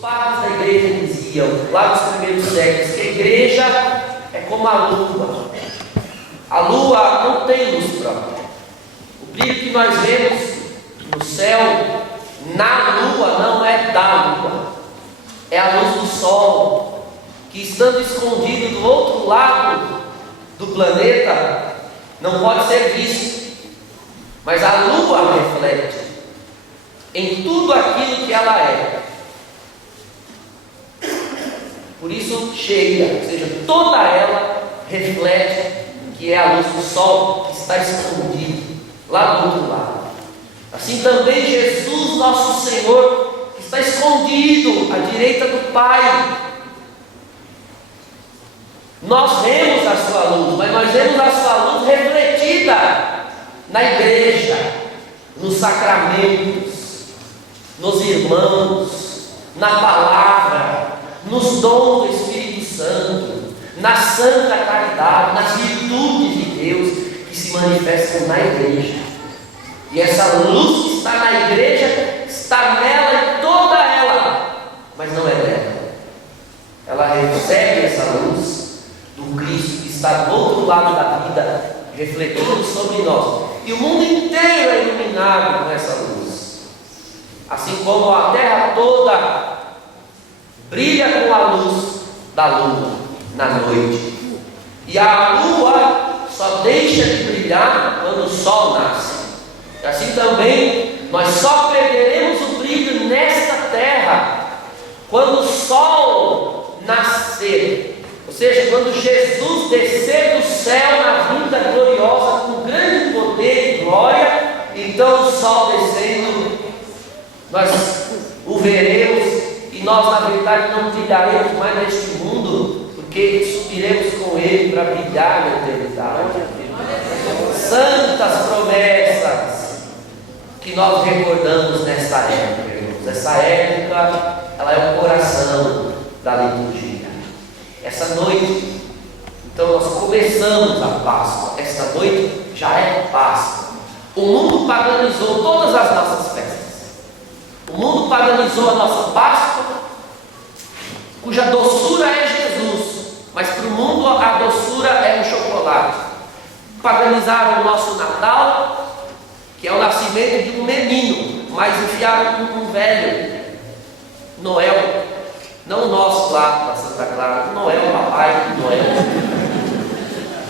padres da igreja diziam, lá nos primeiros séculos, que a igreja é como a lua. A lua não tem luz própria. O brilho que nós vemos no céu, na lua, não é da lua. É a luz do sol, que estando escondido do outro lado do planeta, não pode ser visto. Mas a lua reflete em tudo aquilo que ela é. Por isso cheia, ou seja, toda ela reflete que é a luz do sol que está escondido lá do outro lado. Assim também Jesus, nosso Senhor, que está escondido à direita do Pai. Nós vemos a sua luz, mas nós vemos a sua luz refletida na igreja, nos sacramentos, nos irmãos, na palavra, nos dons do Espírito Santo, na santa caridade, nas virtudes de Deus que se manifestam na igreja. E essa luz que está na igreja, está nela e toda ela, mas não é dela. Ela recebe essa luz do Cristo que está do outro lado da vida, refletindo sobre nós. E o mundo inteiro é iluminado com essa luz. Assim como a terra toda brilha com a luz da lua na noite. E a lua só deixa de brilhar quando o sol nasce. E assim também nós só perderemos o brilho nesta terra quando o sol nascer. Ou seja, quando Jesus descer do céu na vinda gloriosa com grande poder e glória, então o sol descendo, nós o veremos e nós na verdade não brilharemos mais neste mundo, porque subiremos com Ele para brilhar na eternidade. Santas promessas que nós recordamos nesta época, irmãos. Essa época, ela é o coração da liturgia. Essa noite, então nós começamos a Páscoa. Esta noite já é Páscoa. O mundo paganizou todas as nossas festas. O mundo paganizou a nossa Páscoa, cuja doçura é Jesus, mas para o mundo a doçura é um chocolate. Paganizaram o nosso Natal, que é o nascimento de um menino, mas enfiaram um velho, Noel, não o nosso lá da Santa Clara, Noel, o papai Noel,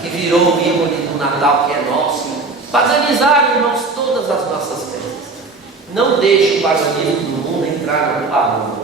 que virou o ícone do Natal que é nosso. Paganizaram, irmãos, todas as nossas festas. Não deixe o paganismo do mundo entrar na tua alma.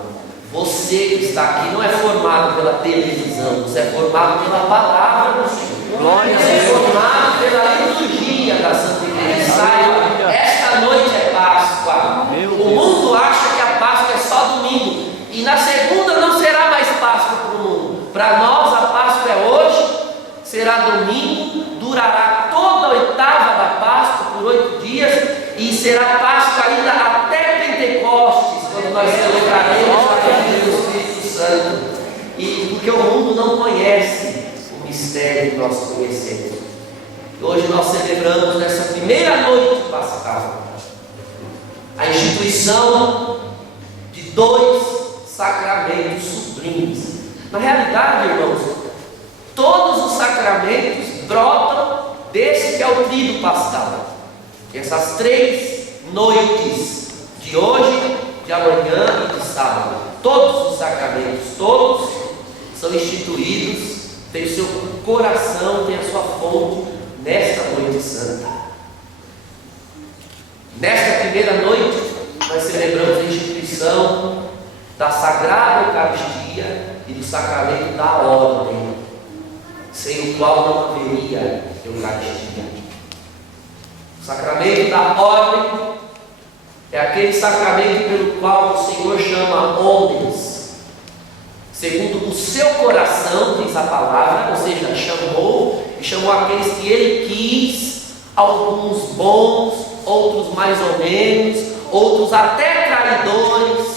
Você que está aqui não é formado pela televisão, você é formado pela palavra do Senhor. Glória a Deus. Você é formado pela liturgia da Santa Igreja. Saiba, esta noite é Páscoa. O mundo acha que a Páscoa é só domingo, e na segunda não será mais Páscoa para o mundo. Para nós a Páscoa é hoje, será domingo, durará toda a oitava da Páscoa por 8 dias, e será Páscoa ainda até Pentecostes, quando nós celebraremos a vinda do Espírito Santo. E porque o mundo não conhece o mistério que nós conhecemos. Hoje nós celebramos nessa primeira noite pascal a instituição de 2 sacramentos sublimes. Na realidade, irmãos, todos os sacramentos brotam desse que é o tríduo pascal. E essas 3 noites de hoje, de amanhã e de sábado, todos os sacramentos, todos são instituídos, tem o seu coração, tem a sua fonte nesta noite santa. Nesta primeira noite, nós celebramos a instituição da Sagrada Eucaristia e do Sacramento da Ordem, sem o qual não haveria Eucaristia. O Sacramento da Ordem é aquele sacramento pelo qual o Senhor chama homens, segundo o seu coração, diz a palavra, ou seja, chamou aqueles que Ele quis, alguns bons, outros mais ou menos, outros até traidores,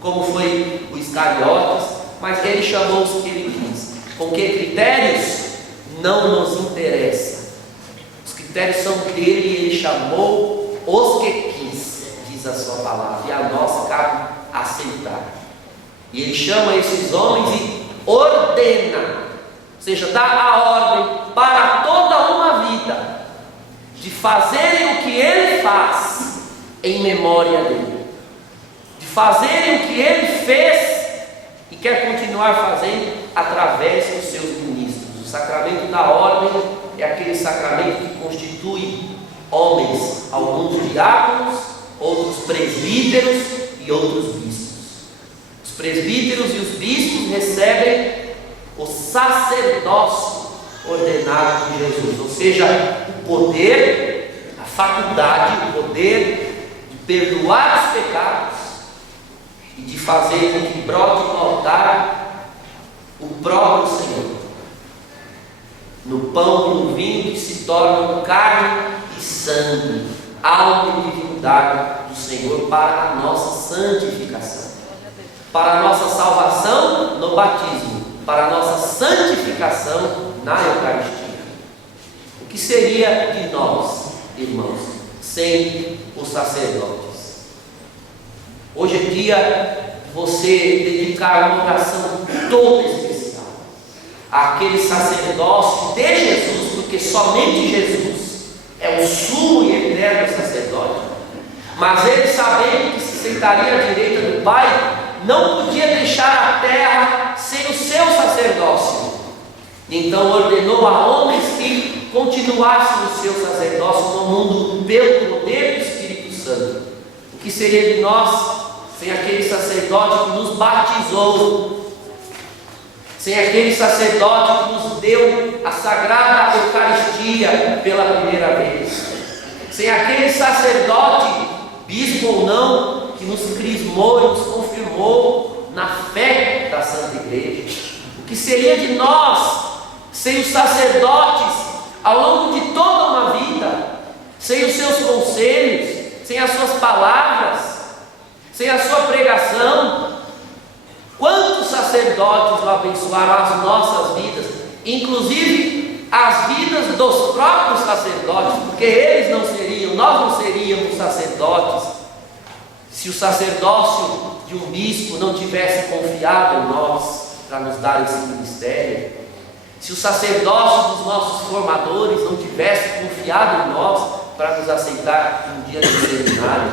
como foi o Iscariotes, mas Ele chamou os que Ele quis. Com que critérios? Não nos interessa. Os critérios são dele e Ele chamou os que quis, diz a sua palavra, e a nós cabe aceitar. E ele chama esses homens e ordena, ou seja, dá a ordem para toda uma vida de fazerem o que ele faz em memória dele, de fazerem o que ele fez e quer continuar fazendo através dos seus ministros. O sacramento da ordem é aquele sacramento que constitui homens, alguns diáconos, outros presbíteros e outros bispos. Os presbíteros e os bispos recebem o sacerdócio ordenado de Jesus, ou seja, o poder, a faculdade, o poder de perdoar os pecados e de fazer com que brote no altar o próprio Senhor, no pão e no vinho que se tornam carne e sangue, alma e divindade do Senhor para a nossa santificação, para a nossa salvação no batismo, para a nossa santificação na Eucaristia. O que seria de nós, irmãos, sem os sacerdotes? Hoje é dia de você dedicar uma oração toda especial àquele sacerdócio de Jesus, porque somente Jesus é o sumo e eterno sacerdote. Mas ele, sabendo que se sentaria à direita do Pai, não podia deixar a terra sem o seu sacerdócio. Então ordenou a homens que continuassem o seu sacerdócio no mundo pelo poder do Espírito Santo. O que seria de nós sem aquele sacerdote que nos batizou, sem aquele sacerdote que nos deu a sagrada Eucaristia pela primeira vez, sem aquele sacerdote, bispo ou não, que nos crismou e nos confirmou na fé da Santa Igreja? O que seria de nós sem os sacerdotes ao longo de toda uma vida, sem os seus conselhos, sem as suas palavras, sem a sua pregação? Quantos sacerdotes não abençoaram as nossas vidas, inclusive as vidas dos próprios sacerdotes, porque eles não seriam, nós não seríamos sacerdotes se o sacerdócio de um bispo não tivesse confiado em nós para nos dar esse ministério, se o sacerdócio dos nossos formadores não tivesse confiado em nós para nos aceitar um dia no seminário.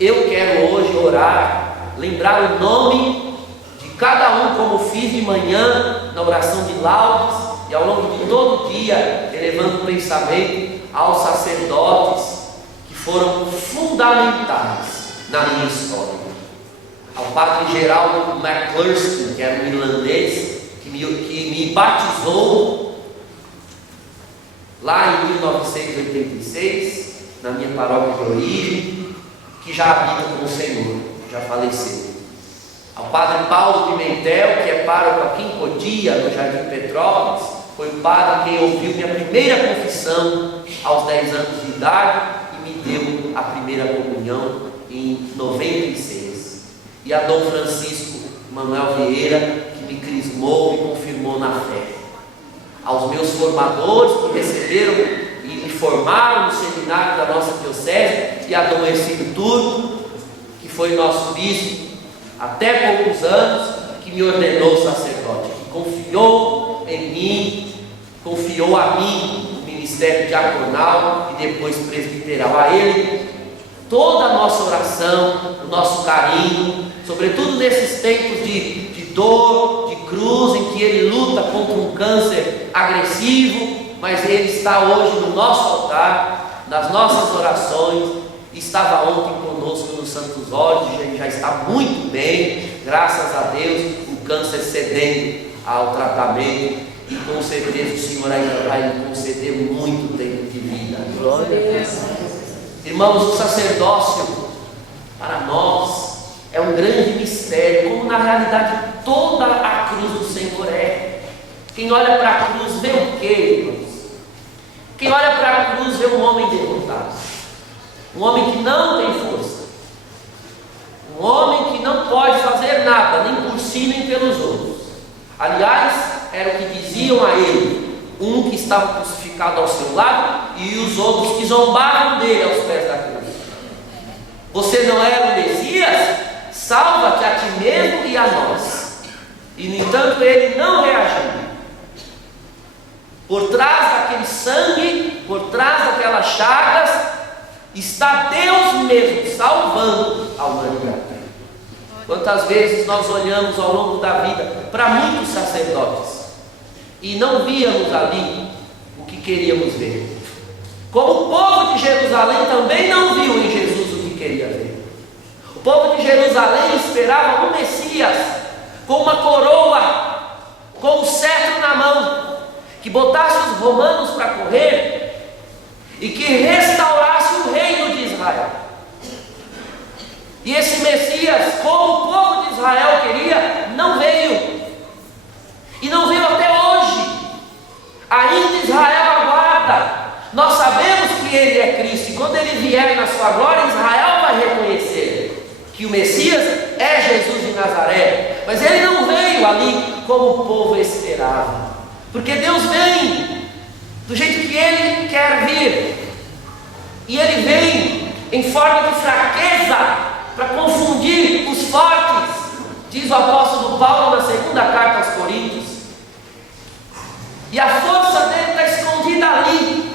Eu quero hoje orar, lembrar o nome de cada um, como fiz de manhã na oração de laudes e ao longo de todo o dia, elevando o pensamento aos sacerdotes que foram fundamentais na minha história. Ao padre Geraldo McCluskey, que era um irlandês, que me batizou lá em 1986, na minha paróquia de origem, que já habita com o Senhor, já faleceu. Ao padre Paulo Pimentel, que é pároco aqui em Cotia, no Jardim Petrópolis, foi o padre quem ouviu minha primeira confissão aos 10 anos de idade e me deu a primeira comunhão em 96. E a Dom Francisco Manuel Vieira, que me crismou e confirmou na fé. Aos meus formadores que receberam e me formaram no seminário da nossa diocese, e a Dom Ercílio Turco, que foi nosso bispo até poucos anos, que me ordenou sacerdote, que confiou em mim, confiou a mim o ministério diaconal e depois presbiteral. A ele toda a nossa oração, o nosso carinho, sobretudo nesses tempos de dor, de cruz, em que ele luta contra um câncer agressivo, mas ele está hoje no nosso altar, nas nossas orações. Estava ontem conosco nos Santos Óleos, já está muito bem, graças a Deus, o câncer cedendo ao tratamento, e com certeza o Senhor ainda vai lhe conceder muito tempo de vida. Glória a Deus. Irmãos, o sacerdócio para nós é um grande mistério, como na realidade toda a cruz do Senhor é. Quem olha para a cruz vê o quê, irmãos? Quem olha para a cruz vê um homem derrotado, um homem que não tem força, um homem que não pode fazer nada, nem por si nem pelos outros. Aliás, era o que diziam a ele, um que estava crucificado ao seu lado e os outros que zombavam dele aos pés da cruz. Você não era o Messias? salva-te a ti mesmo e a nós. E no entanto ele não reagiu. Por trás daquele sangue, por trás daquelas chagas, está Deus mesmo salvando a humanidade. Quantas vezes nós olhamos ao longo da vida para muitos sacerdotes e não víamos ali o que queríamos ver. Como o povo de Jerusalém também não viu em Jesus o que queria ver. O povo de Jerusalém esperava um Messias com uma coroa, com o cetro na mão, que botasse os romanos para correr e que restaurasse o reino de Israel. E esse Messias, como o povo de Israel queria, não veio. E não veio até hoje. Ainda Israel aguarda. Nós sabemos que Ele é Cristo, e quando Ele vier na sua glória, Israel vai reconhecer que o Messias é Jesus de Nazaré. Mas Ele não veio ali como o povo esperava, porque Deus vem do jeito que Ele quer vir, e Ele vem em forma de fraqueza, para confundir os fortes, diz o apóstolo Paulo na segunda carta aos Coríntios. E a força dele está escondida ali,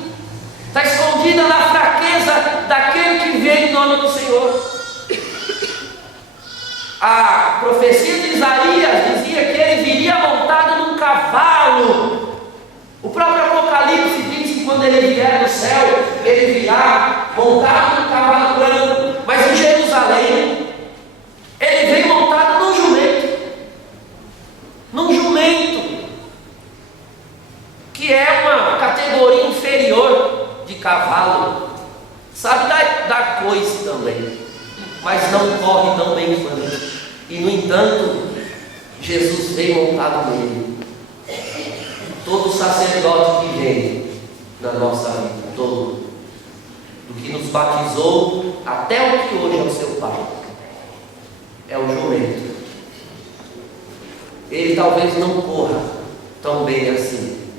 está escondida na fraqueza daquele que vem em nome do Senhor. A profecia de Isaías dizia que ele viria montado num cavalo. O próprio Apocalipse diz que quando ele vier do céu, ele virá montado num cavalo branco. Mas em Jerusalém, ele vem montado num jumento. Num jumento, que é uma categoria inferior de cavalo. Sabe dar coice também, mas não corre tão bem quanto. E no entanto, Jesus veio montado nele. Todo sacerdote que vem na nossa vida, todo, do que nos batizou até o que hoje é o seu Pai, é o jumento. Ele talvez não corra tão bem assim,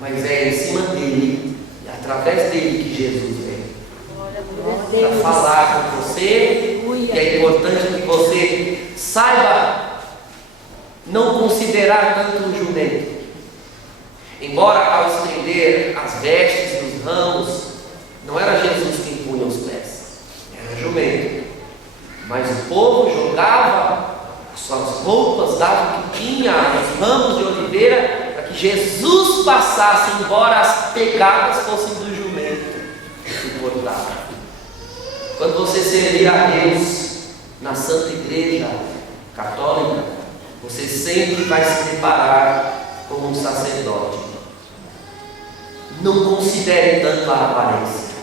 mas é em cima dele e através dele que Jesus vem para falar com você. E é importante que você saiba não considerar tanto o jumento. Embora ao estender as vestes e os ramos, não era Jesus quem punha os pés, era o jumento. Mas o povo jogava suas roupas, dava o que tinha, os ramos de oliveira, para que Jesus passasse, embora as pegadas fossem do jumento que cortava. Quando você servir a Deus na Santa Igreja Católica, você sempre vai se preparar como um sacerdote. Não considere tanto a aparência.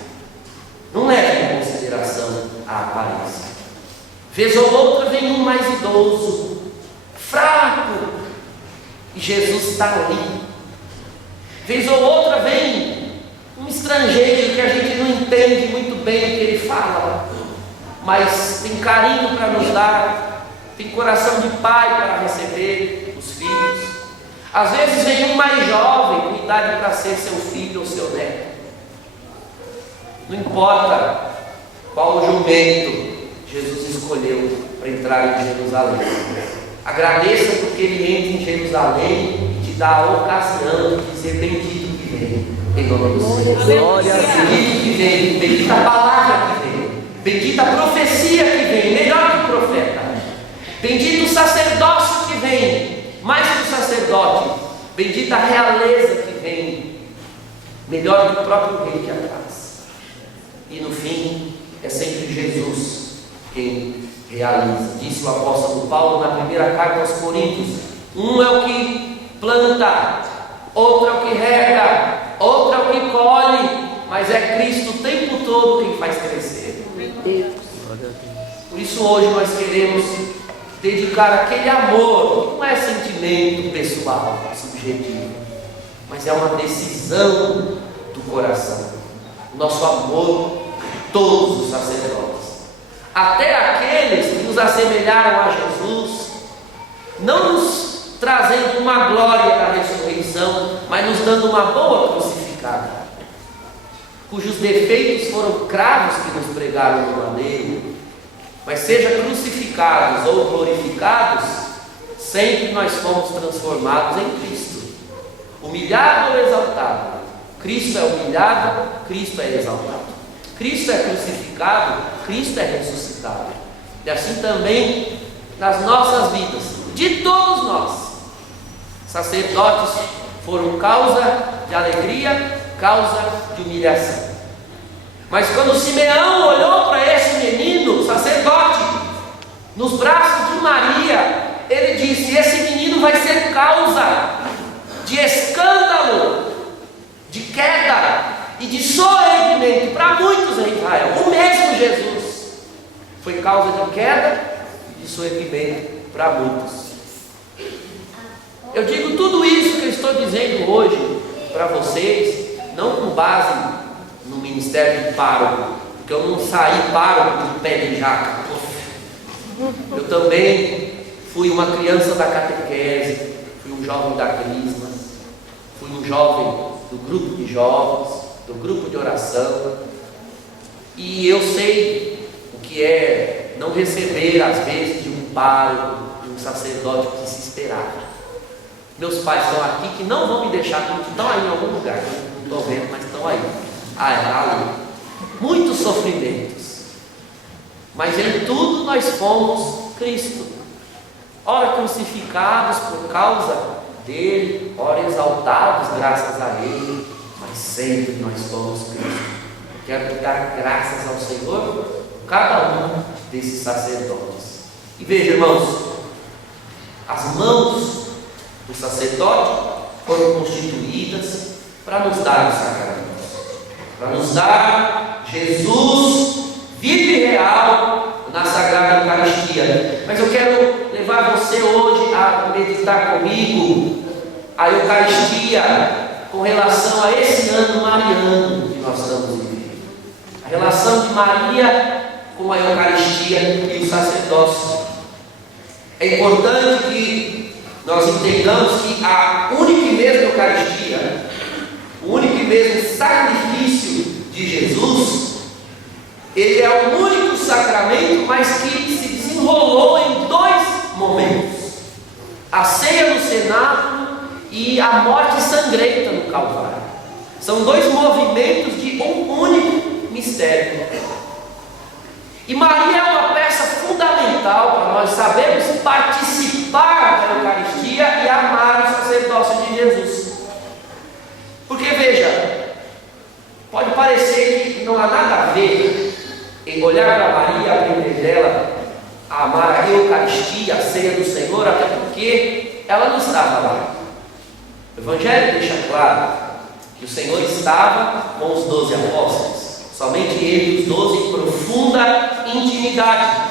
Não leve em consideração a aparência. Vez ou outra vem um mais idoso, fraco, e Jesus está ali. Vez ou outra vem um estrangeiro que a gente não entende muito bem o que ele fala, mas tem carinho para nos dar, tem coração de pai para receber os filhos. Às vezes vem um mais jovem, com idade para ser seu filho ou seu neto. Não importa qual jumento Jesus escolheu para entrar em Jerusalém. Agradeça porque ele entra em Jerusalém e te dá a ocasião de dizer: bendito que vem, em nome do Senhor. Glória a Deus. Bendito que vem, bendita a palavra que vem, bendita a profecia que vem, melhor que o profeta. Bendito o sacerdócio que vem, mais que o sacerdote. Bendita a realeza que vem, melhor que o próprio rei que atrás. E no fim, é sempre Jesus quem realiza. Disse o apóstolo Paulo na primeira carta aos Coríntios: um é o que planta, outro é o que rega, outro é o que colhe, mas é Cristo o tempo todo quem faz crescer. Por isso hoje nós queremos dedicar aquele amor, que não é sentimento pessoal, subjetivo, mas é uma decisão do coração. Nosso amor a todos os sacerdotes, até aqueles que nos assemelharam a Jesus, não nos trazendo uma glória da ressurreição, mas nos dando uma boa crucificada, cujos defeitos foram cravos que nos pregaram no madeiro, Mas seja crucificados ou glorificados, sempre nós fomos transformados em Cristo. Humilhado ou exaltado, Cristo é humilhado, Cristo é exaltado. Cristo é crucificado, Cristo é ressuscitado. E assim também nas nossas vidas, de todos nós, sacerdotes foram causa de alegria, causa de humilhação. Mas quando Simeão olhou para esse menino, sacerdote, nos braços de Maria, ele disse: esse menino vai ser causa de escândalo, de queda e de soerguimento para muitos em Israel. O mesmo Jesus foi causa de queda e de soerguimento para muitos. Eu digo tudo isso que eu estou dizendo hoje para vocês, não com base no ministério de pároco, porque eu não saí pároco de pé de jaca. Eu também fui uma criança da catequese, fui um jovem da crisma, fui um jovem do grupo de jovens, do grupo de oração, e eu sei o que é não receber às vezes de um pároco, de um sacerdote que se esperava. Meus pais estão aqui que não vão me deixar, estão aí em algum lugar, não estou vendo, mas estão aí. Ali. Muitos sofrimentos, mas em tudo nós fomos Cristo, ora crucificados por causa dele, ora exaltados graças a ele, mas sempre nós fomos Cristo. Quero dar graças ao Senhor por cada um desses sacerdotes. E veja, irmãos, as mãos do sacerdote foram constituídas para nos dar os sacramentos, para nos dar Jesus vivo e real na Sagrada Eucaristia. Mas eu quero levar você hoje a meditar comigo a Eucaristia com relação a esse ano mariano que nós estamos vivendo. A relação de Maria com a Eucaristia e o sacerdócio. É importante que nós entendamos que a única e mesma Eucaristia, o único e mesmo sacrifício de Jesus, ele é o único sacramento, mas que se desenrolou em dois momentos: a ceia no cenáculo e a morte sangrenta no Calvário. São dois movimentos de um único mistério. E Maria é uma peça fundamental para nós sabermos participar da Eucaristia e amar o sacerdócio de Jesus. Porque veja, pode parecer que não há nada a ver em olhar para Maria e aprender dela a amar a Eucaristia, a ceia do Senhor, até porque ela não estava lá. O Evangelho deixa claro que o Senhor estava com os 12 apóstolos, somente ele e os 12 em profunda intimidade.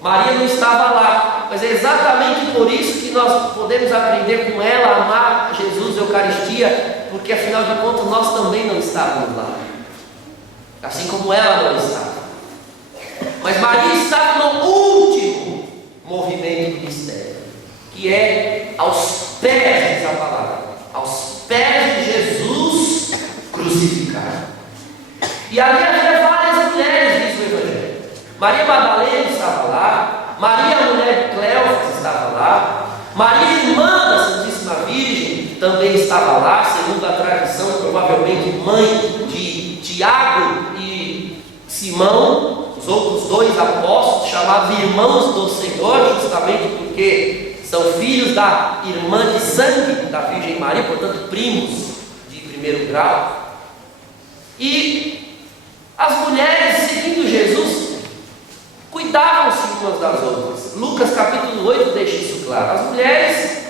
Maria não estava lá, mas é exatamente por isso que nós podemos aprender com ela a amar Jesus e a Eucaristia, porque afinal de contas nós também não estávamos lá, assim como ela não estava. Mas Maria estava no último movimento do mistério, que é aos pés, diz a palavra, aos pés de Jesus crucificado. E ali havia várias mulheres, diz o Evangelho. Maria Madalena estava lá, Maria, a mulher de Cleófas, estava lá, Maria, irmã da Santíssima Virgem, também estava lá, segundo a tradição, provavelmente mãe de Tiago e Simão, os outros dois apóstolos, chamados irmãos do Senhor, justamente porque são filhos da irmã de sangue da Virgem Maria, portanto primos de primeiro grau. E as mulheres, seguindo Jesus, cuidavam-se umas das outras. Lucas capítulo 8 deixa isso claro. As mulheres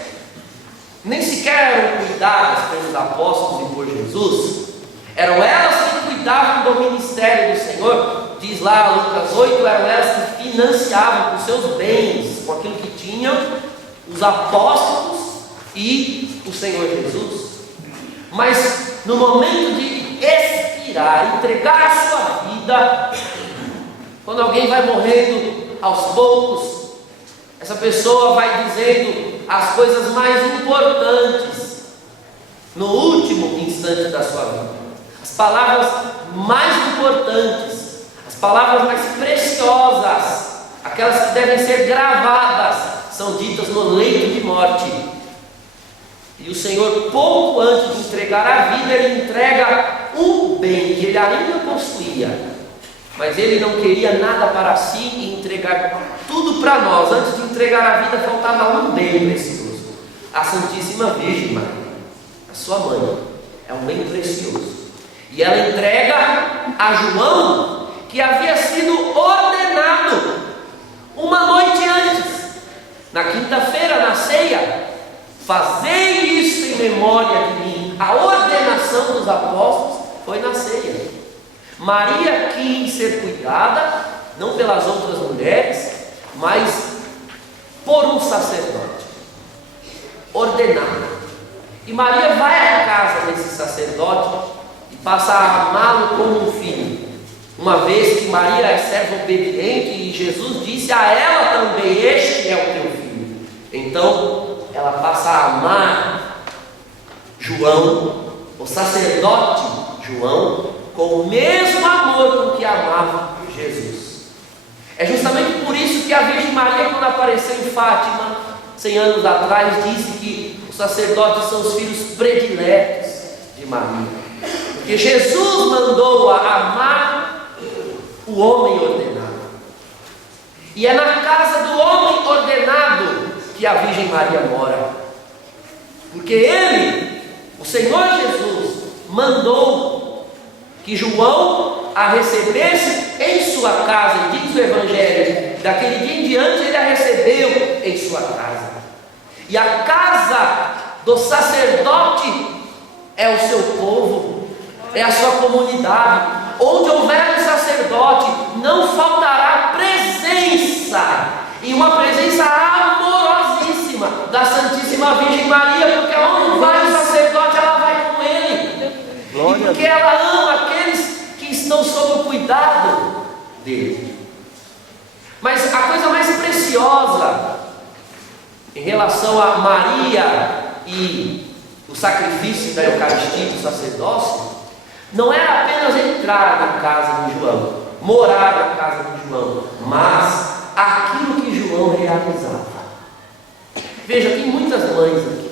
nem sequer eram cuidadas pelos apóstolos e por Jesus, eram elas que cuidavam do ministério do Senhor. Diz lá Lucas 8, eram elas que financiavam com seus bens, com aquilo que tinham, os apóstolos e o Senhor Jesus. Mas no momento de expirar, entregar a sua vida, quando alguém vai morrendo aos poucos, essa pessoa vai dizendo as coisas mais importantes no último instante da sua vida, as palavras mais importantes, as palavras mais preciosas, aquelas que devem ser gravadas, são ditas no leito de morte. E o Senhor, pouco antes de entregar a vida, Ele entrega um bem que Ele ainda possuía. Mas Ele não queria nada para si e entregar tudo para nós. Antes de entregar a vida, faltava um bem precioso: a Santíssima Virgem Maria, a sua mãe. É um bem precioso. E ela entrega a João, que havia sido ordenado uma noite antes, na quinta-feira, na ceia: fazei isso em memória de mim. A ordenação dos apóstolos foi na ceia. Maria quis ser cuidada, não pelas outras mulheres, mas por um sacerdote ordenado. E Maria vai à casa desse sacerdote e passa a amá-lo como um filho, uma vez que Maria é serva obediente e Jesus disse a ela também: este é o teu filho. Então ela passa a amar João, o sacerdote João, com o mesmo amor com que amava Jesus. É justamente por isso que a Virgem Maria, quando apareceu em Fátima 100 anos atrás, disse que os sacerdotes são os filhos prediletos de Maria, porque Jesus mandou-a amar o homem ordenado. E é na casa do homem ordenado que a Virgem Maria mora, porque Ele, o Senhor Jesus, mandou que João a recebesse em sua casa. E diz o Evangelho, daquele dia em diante ele a recebeu em sua casa. E a casa do sacerdote é o seu povo, é a sua comunidade. Onde houver um sacerdote, não faltará presença, e uma presença amorosíssima da Santíssima Virgem Maria, porque onde vai o sacerdote, ela vai com ele. E porque ela ama aqueles que estão sob o cuidado dele. Mas a coisa mais preciosa em relação a Maria e o sacrifício da Eucaristia, do sacerdócio, não era apenas entrar na casa de João, morar na casa de João, mas aquilo que João realizava. Veja, tem muitas mães aqui.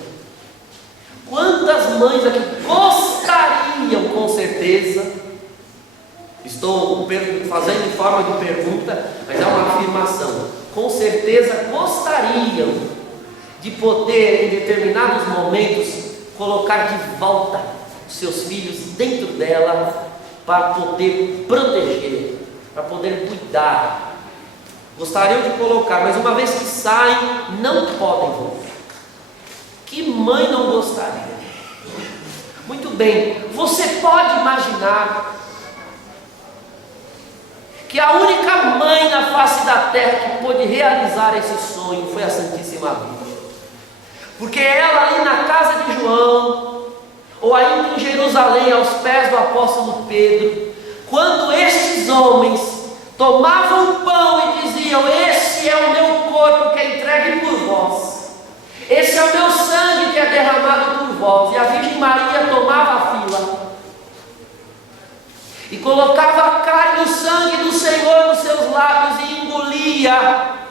Quantas mães aqui gostariam, com certeza, estou fazendo em forma de pergunta, mas é uma afirmação, com certeza gostariam de poder, em determinados momentos, colocar de volta os seus filhos dentro dela, para poder proteger, para poder cuidar. Gostariam de colocar, mas uma vez que saem, não podem voltar. Que mãe não gostaria? Muito bem, você pode imaginar que a única mãe na face da terra que pôde realizar esse sonho foi a Santíssima Virgem. Porque ela ali na casa de João, ou ainda em Jerusalém, aos pés do apóstolo Pedro, quando estes homens tomavam o pão e diziam: esse é o meu corpo que é entregue por vós, esse é o meu sangue que é derramado por vós, e a Virgem Maria tomava a fila e colocava a carne e o sangue do Senhor nos seus lábios e engolia.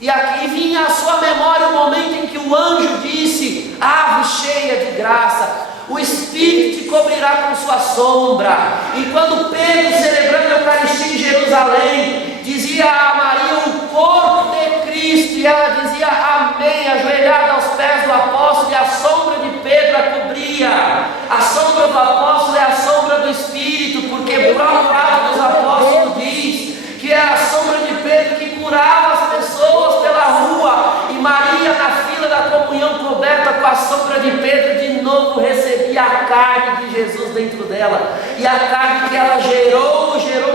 E aqui vinha à sua memória o momento em que o anjo disse: ave cheia de graça, o Espírito te cobrirá com sua sombra. E quando Pedro, celebrando a Eucaristia em Jerusalém, dizia a Maria: o corpo de Cristo, e ela dizia amém, ajoelhada aos pés do apóstolo, e a sombra de Pedro a cobria. A sombra do apóstolo é a sombra do Espírito, porque o próprio Atos dos Apóstolos diz que é a sombra de Pedro que curava as pessoas pela rua, e Maria, na fila da comunhão, coberta com a sombra de Pedro, de novo recebia a carne de Jesus dentro dela, e a carne que ela gerou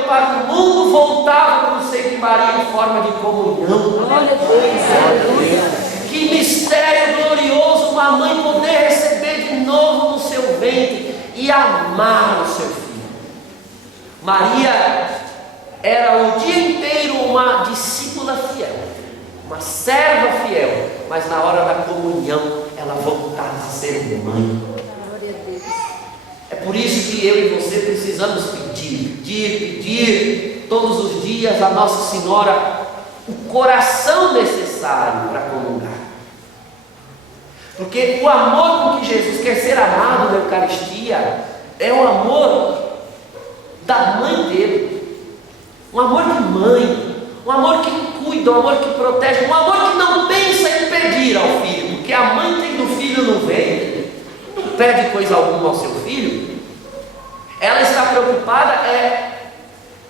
para o mundo, voltava para o seio de Maria em forma de comunhão. Glória a Deus. Que mistério glorioso, uma mãe poder receber de novo no seu ventre e amar o seu filho. Maria era o dia inteiro uma discípula fiel, uma serva fiel, mas na hora da comunhão ela voltava a ser mãe. É por isso que eu e você precisamos pedir. todos os dias a Nossa Senhora o coração necessário para comungar. Porque o amor com que Jesus quer ser amado na Eucaristia é o amor da mãe dele, um amor de mãe, um amor que cuida, um amor que protege, um amor que não pensa em pedir ao filho, porque a mãe tem do filho no ventre, não pede coisa alguma ao seu filho. Ela está preocupada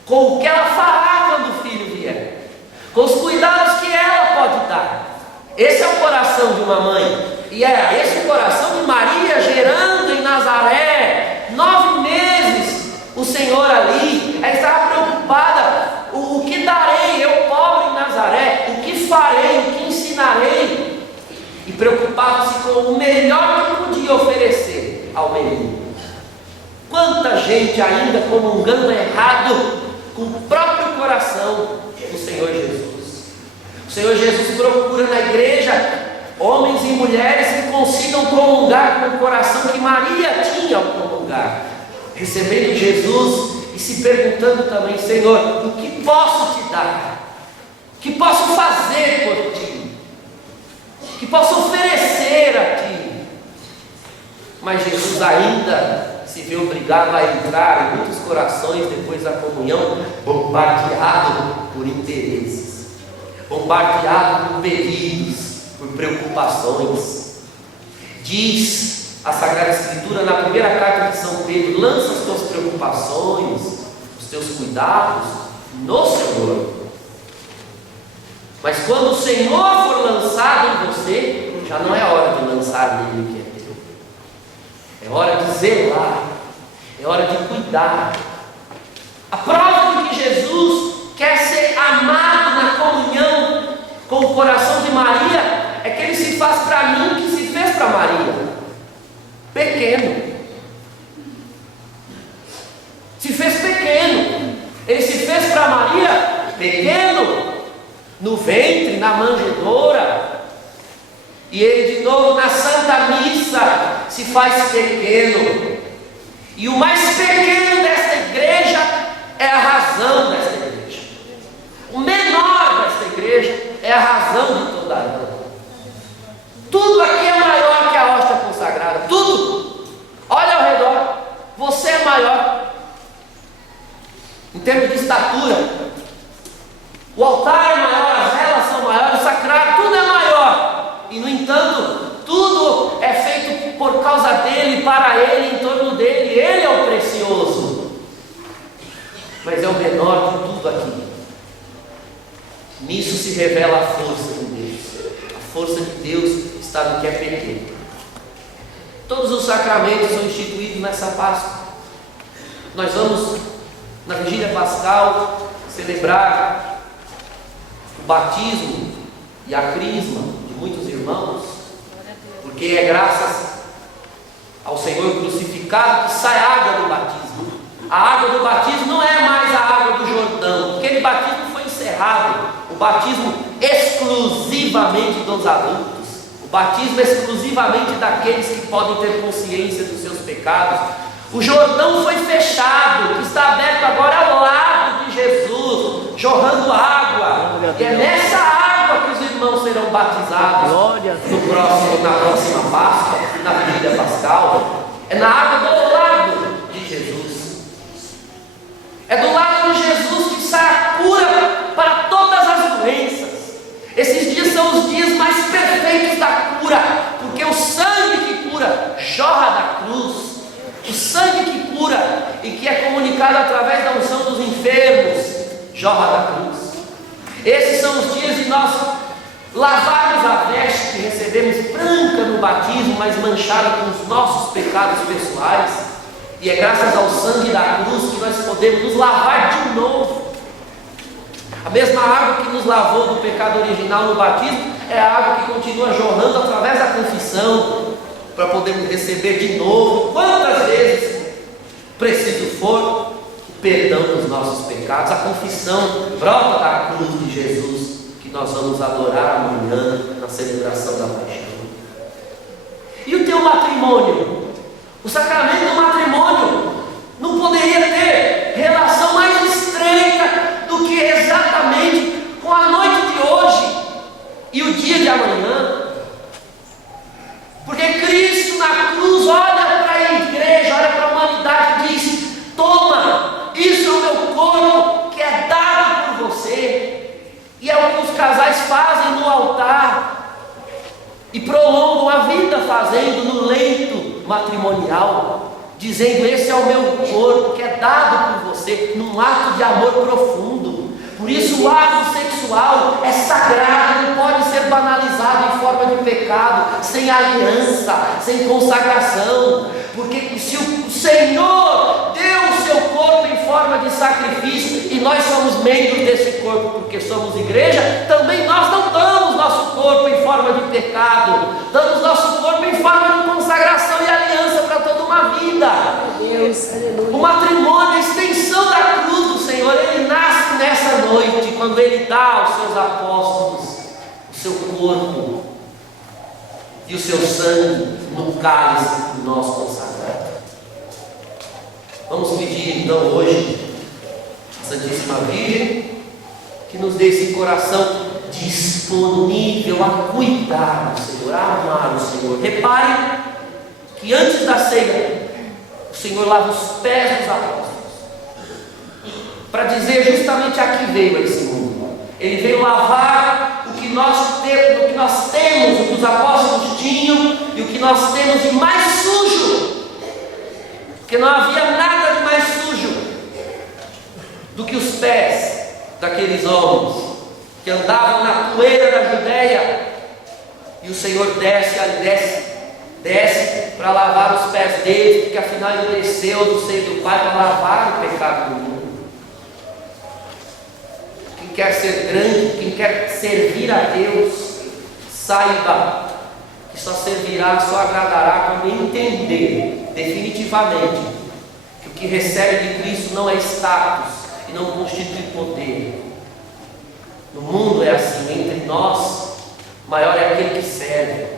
com o que ela fará quando o filho vier, com os cuidados que ela pode dar. Esse é o coração de uma mãe, e é esse o coração de Maria, gerando em Nazaré 9 meses o Senhor ali. Ela estava preocupada: o que darei, eu pobre em Nazaré, o que farei, o que ensinarei, e preocupava-se com o melhor que podia oferecer ao menino. Quanta gente ainda comungando errado com o próprio coração do Senhor Jesus. O Senhor Jesus procura na igreja homens e mulheres que consigam comungar com o coração que Maria tinha ao comungar, recebendo Jesus e se perguntando também: Senhor, o que posso te dar? O que posso fazer por ti? O que posso oferecer a ti? Mas Jesus ainda se vê obrigado a entrar em muitos corações depois da comunhão, bombardeado por interesses, bombardeado por pedidos, por preocupações. Diz a Sagrada Escritura na primeira carta de São Pedro: lança as tuas preocupações, os teus cuidados no Senhor. Mas quando o Senhor for lançado em você, já não é hora de lançar nele o que é teu. É hora de zelar, é hora de cuidar. A prova de que Jesus quer ser amado na comunhão com o coração de Maria é que ele se faz para mim o que se fez para Maria: pequeno. Se fez pequeno. Ele se fez para Maria pequeno, no ventre, na manjedoura. E ele de novo na Santa Missa se faz pequeno. E o mais pequeno desta igreja é a razão desta igreja. O menor desta igreja é a razão de toda ela. Tudo aqui é maior que a hóstia consagrada. Tudo. Olha ao redor. Você é maior. Em termos de estatura, o altar é maior, as velas são maiores, o sacrário, tudo é maior. E no entanto, tudo é feito por causa dele, para ele, em torno dele. Ele é o precioso. Mas é o menor de tudo aqui. Nisso se revela a força de Deus. A força de Deus está no que é pequeno. Todos os sacramentos são instituídos nessa Páscoa. Nós vamos, na vigília pascal, celebrar o batismo e a crisma de muitos irmãos, porque é graças ao Senhor crucificado que sai a água do batismo. A água do batismo não é mais a água do Jordão. Aquele batismo foi encerrado. O batismo exclusivamente dos adultos. O batismo exclusivamente daqueles que podem ter consciência dos seus pecados. O Jordão foi fechado, que está aberto agora ao lado de Jesus, jorrando água. E é nessa água que os irmãos serão batizados na próxima Páscoa, na vigília pascal. É na água do lado de Jesus. É do lado de Jesus que sai a cura para todas as doenças. Esses dias são os dias mais perfeitos da cura, porque o sangue que cura jorra da cruz. O sangue que cura e que é comunicado através da unção dos enfermos jorra da cruz. Esses são os dias de nós lavarmos a veste que recebemos branca no batismo, mas manchada com os nossos pecados pessoais. E é graças ao sangue da cruz que nós podemos nos lavar de novo. A mesma água que nos lavou do pecado original no batismo é a água que continua jorrando através da confissão, para podermos receber de novo, quantas vezes preciso for, o perdão dos nossos pecados. A confissão brota da cruz de Jesus, que nós vamos adorar amanhã na celebração da paixão. E o teu matrimônio? O sacramento do matrimônio não poderia ter relação mais estreita exatamente com a noite de hoje e o dia de amanhã. Porque Cristo na cruz olha para a igreja, olha para a humanidade e diz: toma, isso é o meu corpo que é dado por você. E é o que os casais fazem no altar e prolongam a vida fazendo no leito matrimonial, dizendo: esse é o meu corpo que é dado por você, num ato de amor profundo. Por isso o ato sexual é sagrado, não pode ser banalizado em forma de pecado, sem aliança, sem consagração. Porque se o Senhor deu o seu corpo em forma de sacrifício, e nós somos membros desse corpo porque somos igreja, também nós não damos nosso corpo em forma de pecado, damos nosso corpo em forma de consagração e aliança para toda uma vida. Deus, O matrimônio é a extensão da cruz do Senhor. Ele nasce nessa noite, quando Ele dá aos seus apóstolos o seu corpo e o seu sangue no cálice do nosso consagrado. Vamos pedir então hoje a Santíssima Virgem que nos dê esse coração disponível a cuidar do Senhor, a amar o Senhor. Repare que antes da ceia o Senhor lava os pés dos apóstolos, para dizer justamente a que veio esse mundo. Ele veio lavar o que nós temos, o que os apóstolos tinham e o que nós temos de mais sujo, porque não havia nada de mais sujo do que os pés daqueles homens que andavam na poeira da Judéia, e o Senhor desce para lavar os pés deles, porque afinal Ele desceu do seio do Pai para lavar o pecado do mundo. Quem quer ser grande, quem quer servir a Deus, saiba que só servirá, só agradará quando entender definitivamente que o que recebe de Cristo não é status e não constitui poder. No mundo é assim, entre nós, maior é aquele que serve.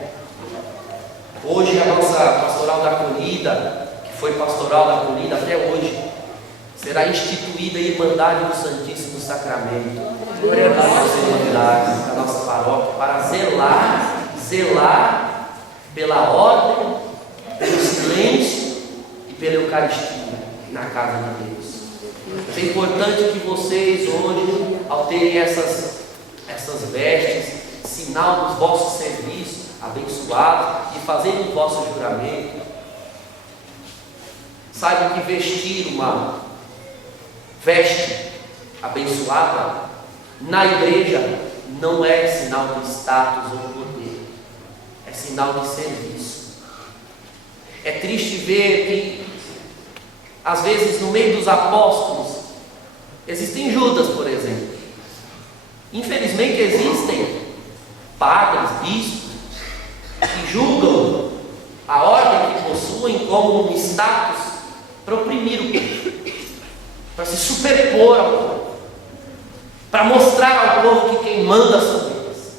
Hoje a nossa pastoral da acolhida, que foi pastoral da acolhida até hoje, será instituída a Irmandade do Santíssimo Sacramento da nossa irmandade, da nossa paróquia, para zelar pela ordem, pelo silêncio e pela Eucaristia na casa de Deus. É importante que vocês hoje, ao terem essas vestes, sinal dos vossos serviços abençoados, e fazendo o vosso juramento, saibam que vestir uma veste abençoada na igreja não é sinal de status ou poder, é sinal de serviço. É triste ver que às vezes no meio dos apóstolos existem Judas, por exemplo. Infelizmente existem padres, bispos que julgam a ordem que possuem como um status para oprimir o povo, para se superpor ao povo, para mostrar ao povo que quem manda são eles.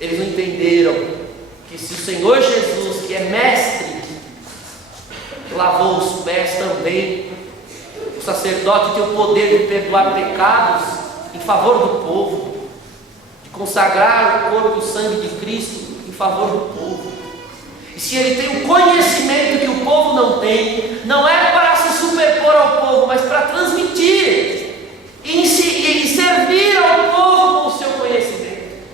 Eles não entenderam que se o Senhor Jesus, que é mestre, lavou os pés também, o sacerdote tem o poder de perdoar pecados em favor do povo, de consagrar o corpo e o sangue de Cristo em favor do povo. E se ele tem o conhecimento que o povo não tem, não é para se superpor ao povo, mas para transmitir e servir ao povo com o seu conhecimento,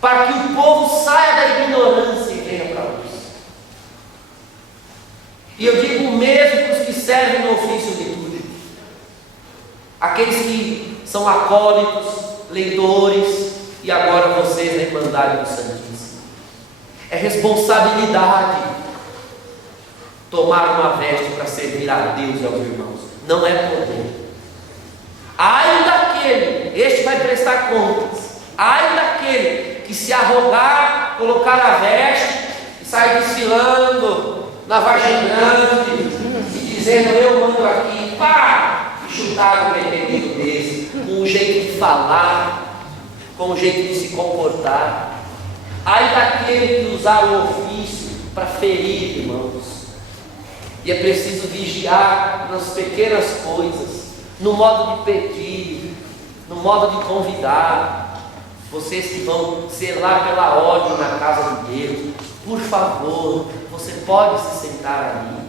para que o povo saia da ignorância e venha para a luz. E eu digo o mesmo para os que servem no ofício litúrgico, aqueles que são acólitos, leitores, e agora vocês na Irmandade do Santíssimo. É responsabilidade tomar uma veste para servir a Deus e aos irmãos, não é poder. Ai daquele, este vai prestar contas, ai daquele que se arrogar, colocar a veste e sair desfilando na Vargem Grande e dizendo: eu mando aqui, pá, e chutar um vermelho desse, com um jeito de falar, com um jeito de se comportar. Ai daquele que usar o ofício para ferir, irmãos. E é preciso vigiar nas pequenas coisas, no modo de pedir, no modo de convidar, vocês que vão zelar pela ordem na casa de Deus, por favor, você pode se sentar ali.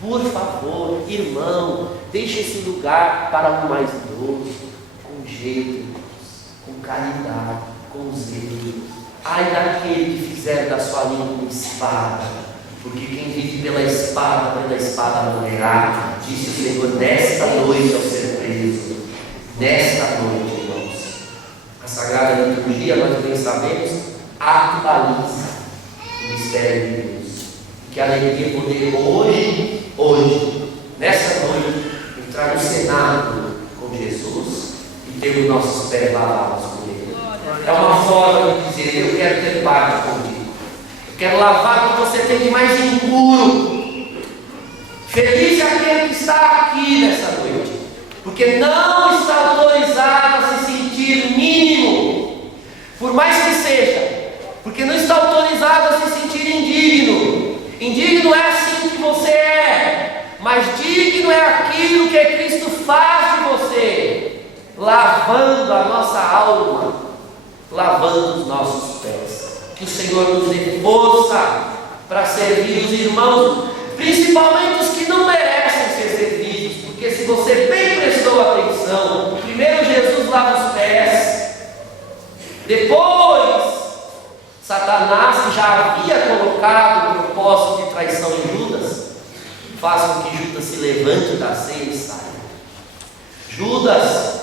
Por favor, irmão, deixe esse lugar para um mais idoso, com jeito, com caridade, com zelo. Ai daquele que fizer da sua língua uma espada, porque quem vive pela espada morrerá, disse o Senhor, nesta noite ao ser preso. Nesta noite, irmãos. A Sagrada Liturgia, nós bem sabemos, atualiza o mistério de Deus. Que alegria poder hoje, nessa noite, entrar no cenáculo com Jesus e ter os nossos pés lavados com Ele. É uma forma de dizer: eu quero ter parte contigo. Eu quero lavar o que você tem de mais impuro. Feliz é aquele que está aqui nessa noite, porque não está autorizado a se sentir mínimo, por mais que seja, porque não está autorizado a se sentir indigno. Indigno é assim que você é, mas digno é aquilo que Cristo faz de você, lavando a nossa alma, lavando os nossos pés. Que o Senhor nos dê força para servir os irmãos, principalmente os que não merecem ser servidos, porque se você bem prestou atenção, primeiro Jesus lava os pés, depois Satanás, que já havia colocado o propósito de traição em Judas, faz com que Judas se levante da ceia e saia. Judas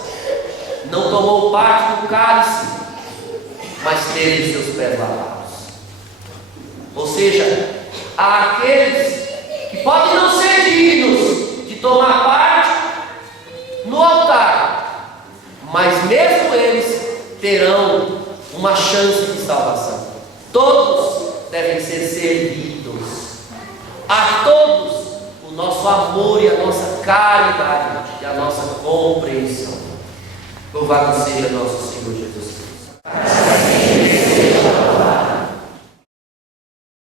não tomou parte do cálice, mas teve seus pés lavados. Ou seja, há aqueles que podem não ser dignos de tomar parte no altar, mas mesmo eles terão uma chance de salvação. Todos devem ser servidos, a todos o nosso amor e a nossa caridade e a nossa compreensão. Louvado seja nosso Senhor Jesus.